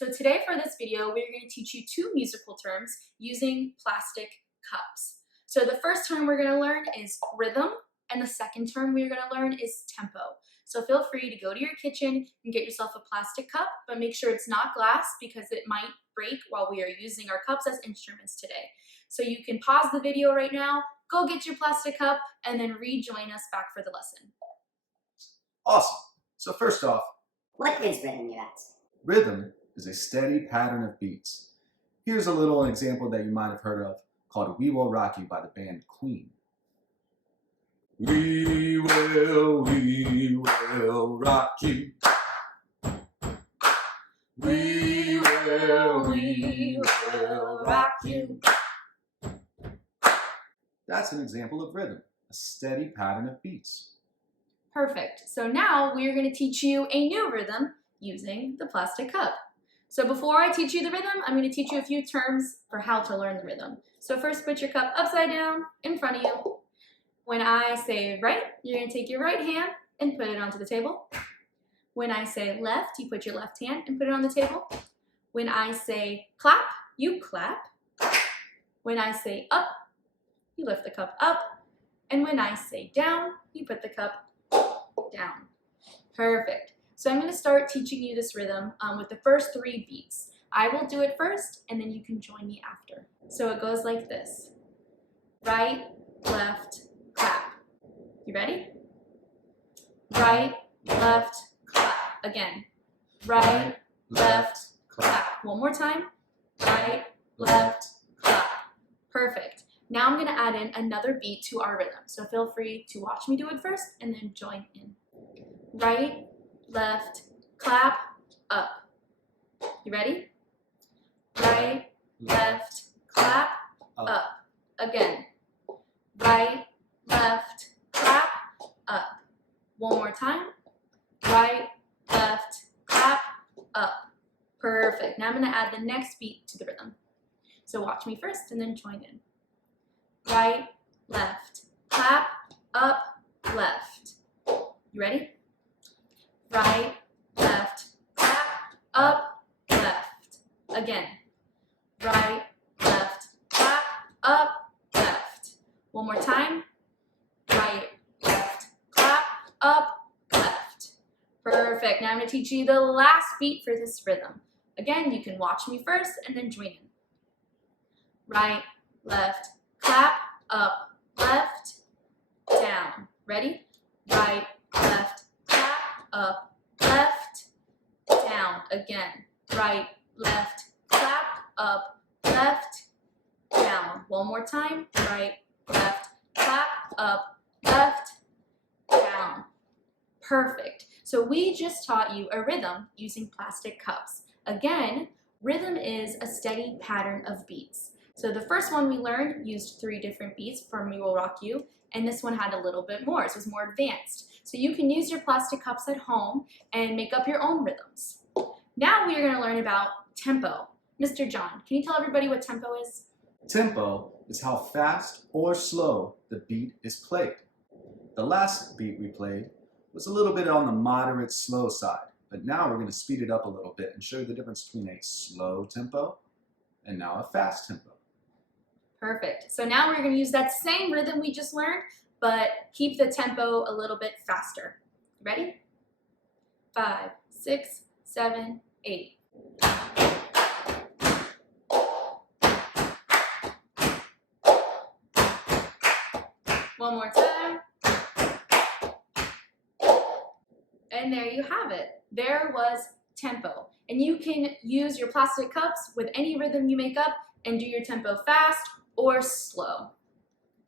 So today for this video, we're going to teach you two musical terms using plastic cups. So the first term we're going to learn is rhythm, and the second term we're going to learn is tempo. So feel free to go to your kitchen and get yourself a plastic cup, but make sure it's not glass because it might break while we are using our cups as instruments today. So you can pause the video right now, go get your plastic cup, and then rejoin us back for the lesson. Awesome. So first off, what is rhythm, you ask? rhythm is a steady pattern of beats. Here's a little example that you might have heard of called We Will Rock You by the band Queen. We will rock you. We will rock you. That's an example of rhythm, a steady pattern of beats. Perfect. So now we're going to teach you a new rhythm using the plastic cup. So before I teach you the rhythm, I'm going to teach you a few terms for how to learn the rhythm. So first, put your cup upside down in front of you. When I say right, you're going to take your right hand and put it onto the table. When I say left, you put your left hand and put it on the table. When I say clap, you clap. When I say up, you lift the cup up. And when I say down, you put the cup down. Perfect. So I'm going to start teaching you this rhythm with the first three beats. I will do it first, and then you can join me after. So it goes like this. Right, left, clap. You ready? Right, left, clap. Again. Right, left, clap. One more time. Right, left, clap. Perfect. Now I'm going to add in another beat to our rhythm. So feel free to watch me do it first and then join in. Right, left, clap, up. You ready? Right, left, clap, up. Again. Right, left, clap, up. One more time. Right, left, clap, up. Perfect. Now I'm going to add the next beat to the rhythm. So watch me first and then join in. Right, left, clap, up, left. You ready? Right, left, clap, up, left. Again. Right, left, clap, up, left. One more time. Right, left, clap, up, left. Perfect. Now I'm going to teach you the last beat for this rhythm. Again, you can watch me first and then join in. Right, left, clap, up, left, down. Ready? Right, left, clap, up, left, down. Again. Right, left, clap, up, left, down. One more time. Right, left, clap, up, left, down. Perfect. So we just taught you a rhythm using plastic cups. Again, rhythm is a steady pattern of beats. So the first one we learned used 3 different beats from We Will Rock You, and this one had a little bit more, so it was more advanced. So you can use your plastic cups at home and make up your own rhythms. Now we are going to learn about tempo. Mr. John, can you tell everybody what tempo is? Tempo is how fast or slow the beat is played. The last beat we played was a little bit on the moderate slow side, but now we're going to speed it up a little bit and show you the difference between a slow tempo and now a fast tempo. Perfect. So now we're going to use that same rhythm we just learned, but keep the tempo a little bit faster. Ready? 5, 6, 7, 8. One more time. And there you have it. There was tempo. And you can use your plastic cups with any rhythm you make up and do your tempo fast or slow.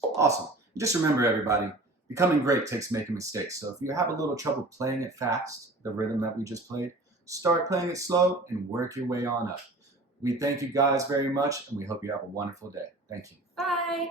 Awesome. Just remember, everybody, becoming great takes making mistakes. So if you have a little trouble playing it fast, the rhythm that we just played, start playing it slow and work your way on up. We thank you guys very much, and we hope you have a wonderful day. Thank you. Bye.